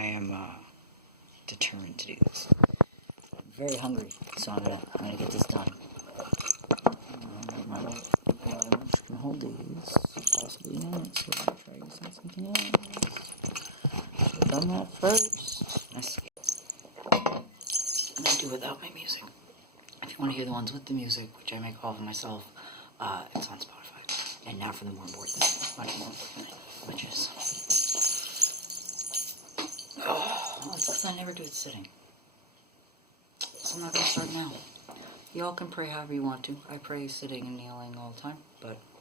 I am determined to do this. I'm very hungry, so I'm gonna get this done. I'm just gonna hold these, possibly in it, so I'm gonna try to send something else. Should have done that first. I'm gonna do without my music. If you want to hear the ones with the music, which I make all of myself, it's on Spotify. And now for the more important thing, much more important thing, which is... Oh, it's because I never do it sitting. So I'm not going to start now. Y'all can pray however you want to. I pray sitting and kneeling all the time,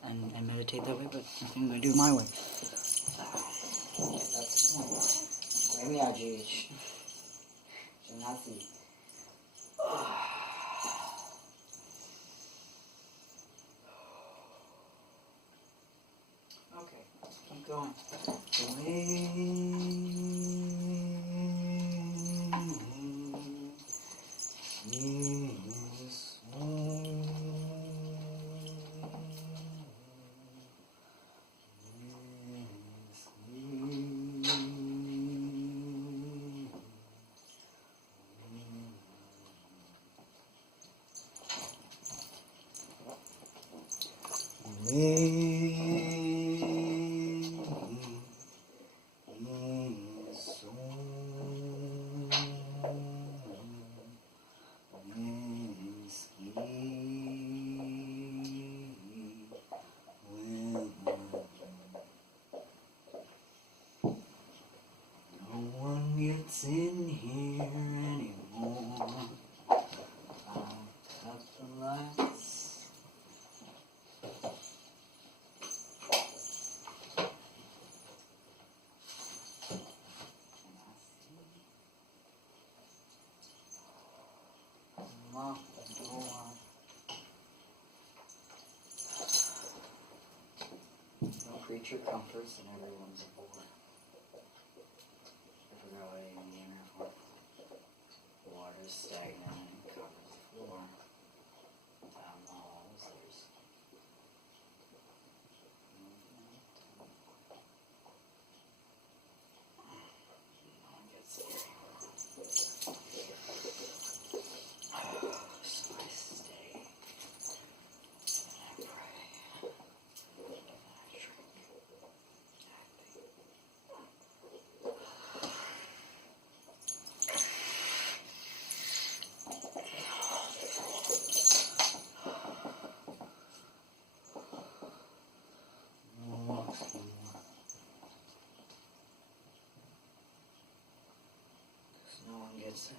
and meditate that way, but I'm going to do it my way. That's the point. Let me out, Jewish. Nazi. Okay, keep going. In here anymore. Cut the lights. Lock the door. No creature comforts and everyone's a bore. Water's stagnant and covers the floor. Down the halls, there's no one gets scary. So I stay and I pray and I drink. No one gets in.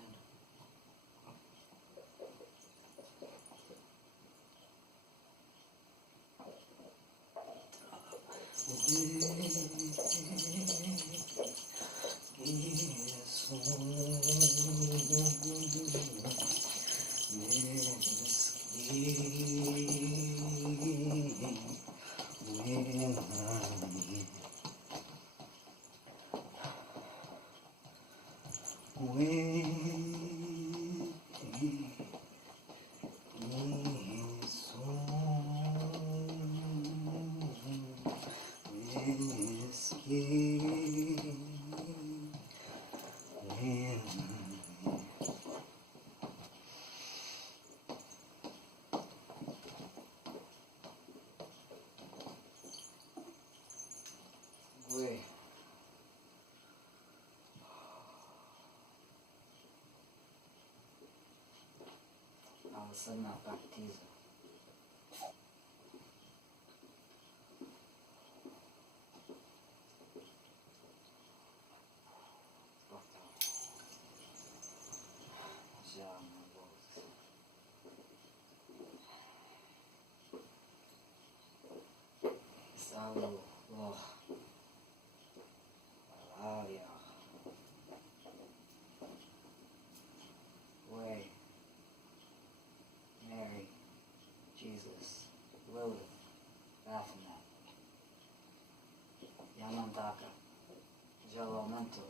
All of a sudden, I'll baptize. Mary, Jesus, Lilith, Baphomet, Yamantaka, Jelomento,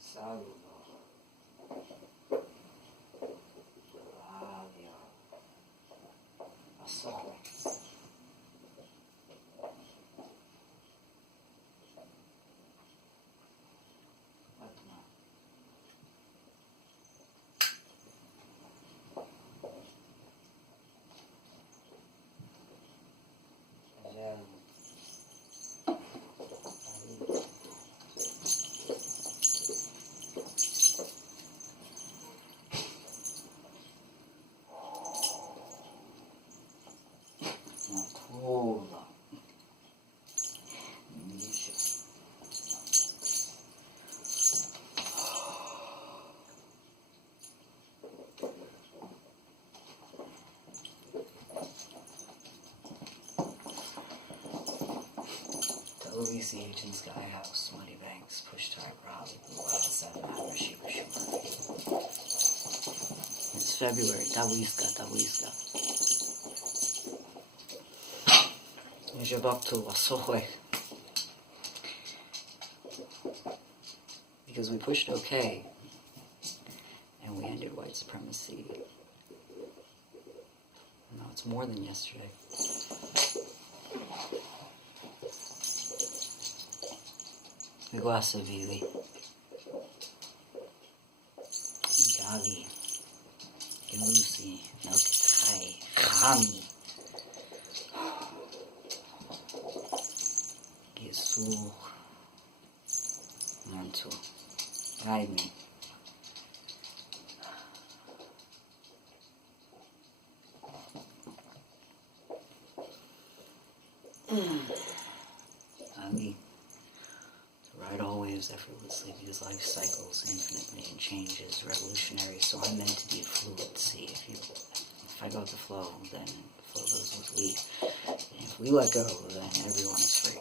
Saludo, ACH in Sky House, Muddy Banks, Push Tiger, Hollywood, Wild 7, Shiva Shuma. It's February, Tawiska. Nujipipugwet, WASOQWEG. Because we pushed okay, and we ended white supremacy. No, it's more than yesterday. Wetsuweten, Gali, Gelusi, Melkitai, Khami, Gesu, Mantu, Raimi. Ali. Ride all waves effortlessly because life cycles infinitely and changes revolutionary, so I'm meant to be a fluid sea. If I go with the flow, then the flow goes with we. And if we let go, then everyone is free.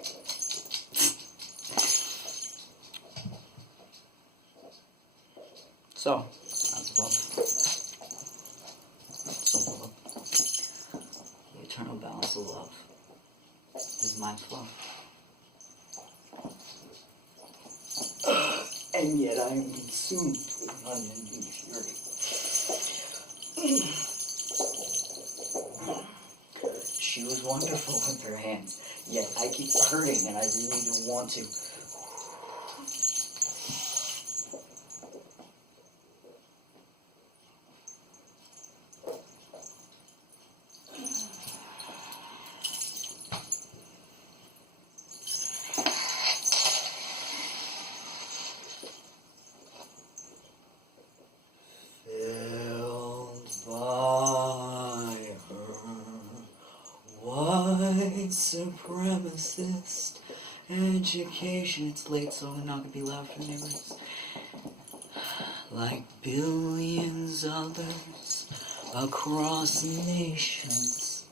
So, as above, so below. The eternal balance of love is my flow. And yet I am consumed with unending fury. She was wonderful with her hands, yet I keep hurting and I really don't want to. Supremacist education. It's late, so I'm not gonna be loud for neighbors. Like billions others across nations.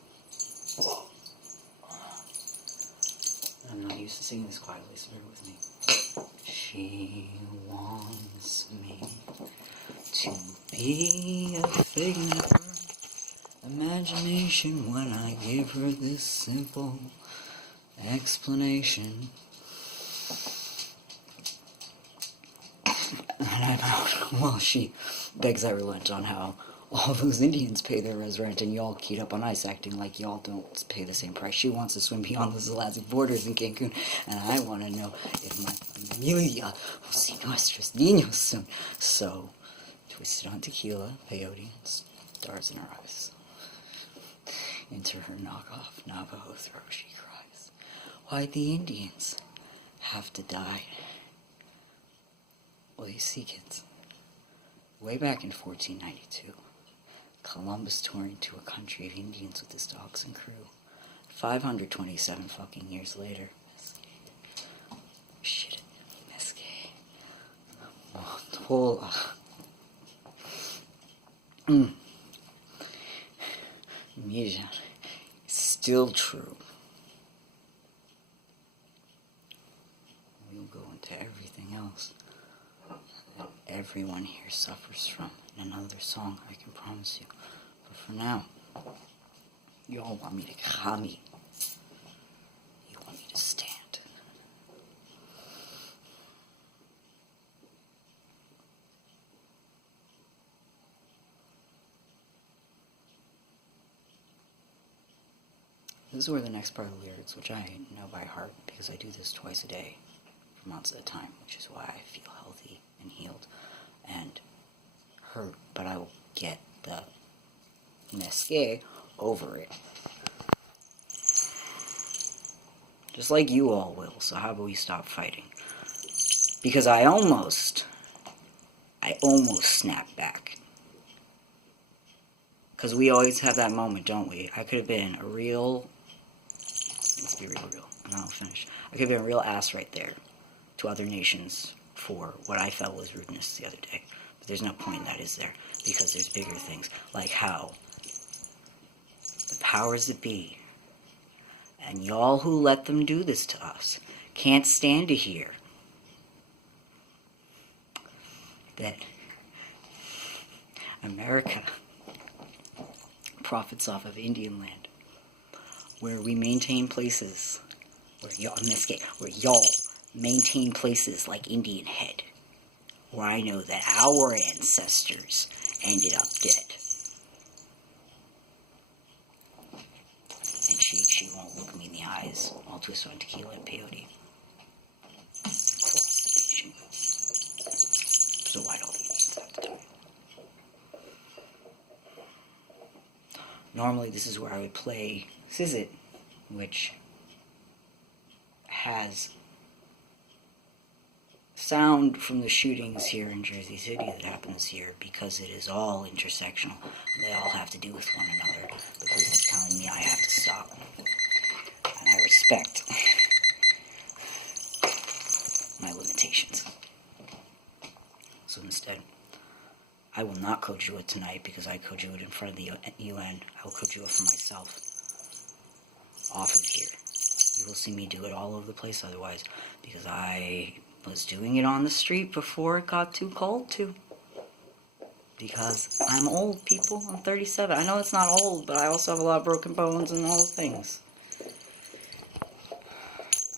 I'm not used to singing this quietly, so bear with me. She wants me to be a figment of her imagination when I give her this simple explanation. And I'm out while she begs I relent on how all those Indians pay their res rent and y'all keyed up on ice acting like y'all don't pay the same price. She wants to swim beyond the Zalazic borders in Cancun, and I want to know if my familia will see nuestros niños soon. So, twisted on tequila, peyote, and stars in her eyes. Into her knockoff Navajo throat she cries, "Why'd the Indians have to die?" Well, you see, kids, way back in 1492, Columbus toured into a country of Indians with his dogs and crew. 527 fucking years later, shit, Mesque, Montola, Mija, still true. We'll go into everything else that everyone here suffers from in another song, I can promise you. But for now, you all want me to kami. You want me to stand. This is where the next part of the lyrics, which I know by heart because I do this twice a day for months at a time, which is why I feel healthy and healed and hurt, but I will get the mesque over it. Just like you all will, so how about we stop fighting? Because I almost snapped back. Because we always have that moment, don't we? I could have been a real... Let's be real, and I'll finish. I could have been a real ass right there to other nations for what I felt was rudeness the other day. But there's no point in that, is there? Because there's bigger things, like how the powers that be, and y'all who let them do this to us, can't stand to hear that America profits off of Indian land, where we maintain places, where y'all maintain places like Indian Head, where I know that our ancestors ended up dead. And she won't look me in the eyes. I'll twist on tequila and peyote. Across the nation. So why'd all the Indians have to die? Normally this is where I would play Sizit, which has sound from the shootings here in Jersey City that happens here, because it is all intersectional. They all have to do with one another. The police is telling me I have to stop. And I respect my limitations. So instead, I will not Kojua tonight, because I Kojua'd in front of the UN. I will Kojua for myself. Off of here. You will see me do it all over the place otherwise, because I was doing it on the street before it got too cold to. Because I'm old, people. I'm 37. I know it's not old, but I also have a lot of broken bones and all the things.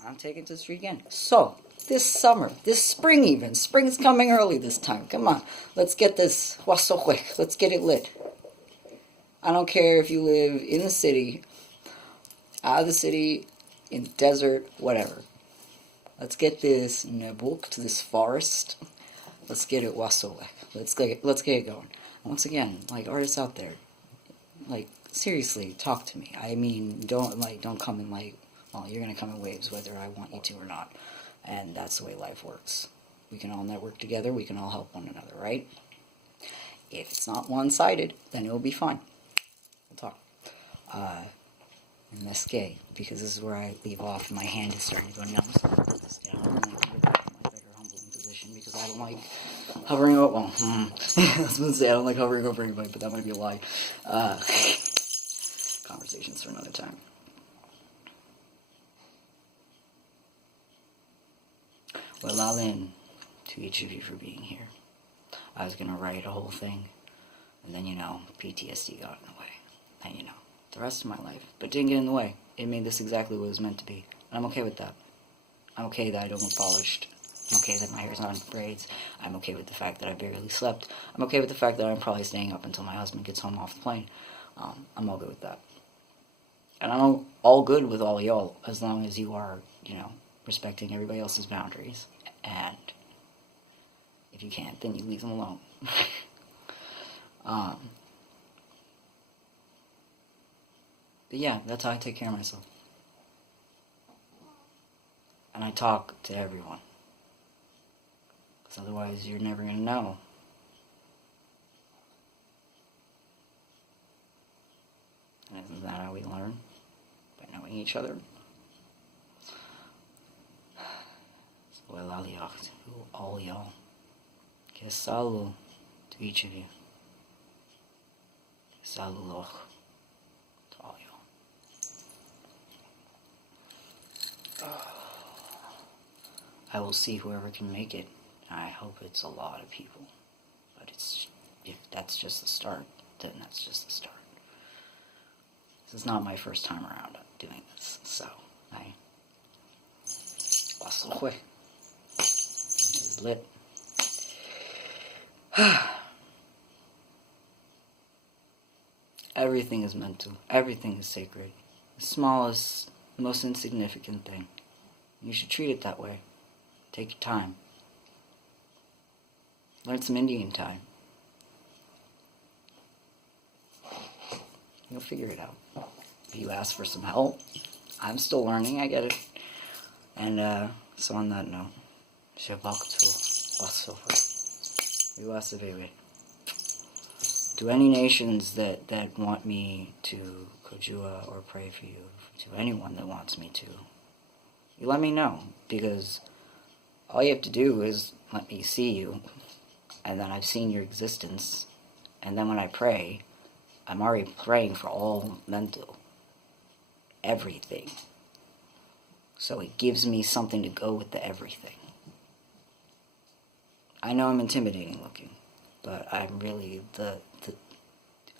I'm taking to the street again. So, this summer, this spring even. Spring's coming early this time. Come on. Let's get this WASOQWEG. Let's get it lit. I don't care if you live in the city, out of the city, in the desert, whatever. Let's get this nebuk to this forest. Let's get it WASOQWEG. Let's get it going. And once again, like, artists out there, like, seriously, talk to me. I mean, don't come in like, well, you're gonna come in waves whether I want you to or not. And that's the way life works. We can all network together. We can all help one another, right? If it's not one-sided, then it'll be fine. We'll talk. And that's gay, because this is where I leave off. My hand is starting to go numb, so I'll put this down and I can get back in my better humbling position, because I don't like hovering over, well, I was going to say I don't like hovering over anybody, but that might be a lie. Conversations for another time. Wela'lin to each of you for being here. I was going to write a whole thing, and then, PTSD got in the way. And, the rest of my life. But didn't get in the way. It made this exactly what it was meant to be. And I'm okay with that. I'm okay that I don't look polished. I'm okay that my hair's not in braids. I'm okay with the fact that I barely slept. I'm okay with the fact that I'm probably staying up until my husband gets home off the plane. I'm all good with that. And I'm all good with all y'all, as long as you are, respecting everybody else's boundaries. And if you can't, then you leave them alone. But yeah, that's how I take care of myself. And I talk to everyone. Because otherwise you're never going to know. And isn't that how we learn? By knowing each other? So, to all y'all. Kesalu to each of you. Kesaluloch to all y'all. I will see whoever can make it. I hope it's a lot of people. But if that's just the start, then that's just the start. This is not my first time around doing this, so I WASOQWEG is lit. Everything is mental. Everything is sacred. The smallest, most insignificant thing. You should treat it that way. Take your time. Learn some Indian time. You'll figure it out. If you ask for some help, I'm still learning, I get it. And, so on that note, WASOQWEG. To any nations that want me to Kojua or pray for you, to anyone that wants me to, you let me know, because all you have to do is let me see you, and then I've seen your existence, and then when I pray, I'm already praying for all mental, everything. So it gives me something to go with the everything. I know I'm intimidating looking, but I'm really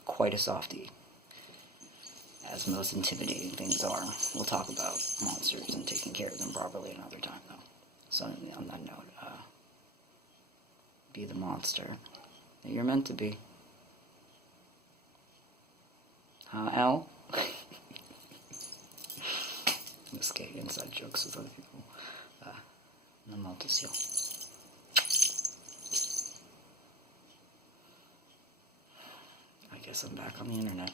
quite a softie. As most intimidating things are. We'll talk about monsters and taking care of them properly another time, though. So, on that note, be the monster that you're meant to be. Al? This getting inside jokes with other people. Namaltasyo. I guess I'm back on the internet.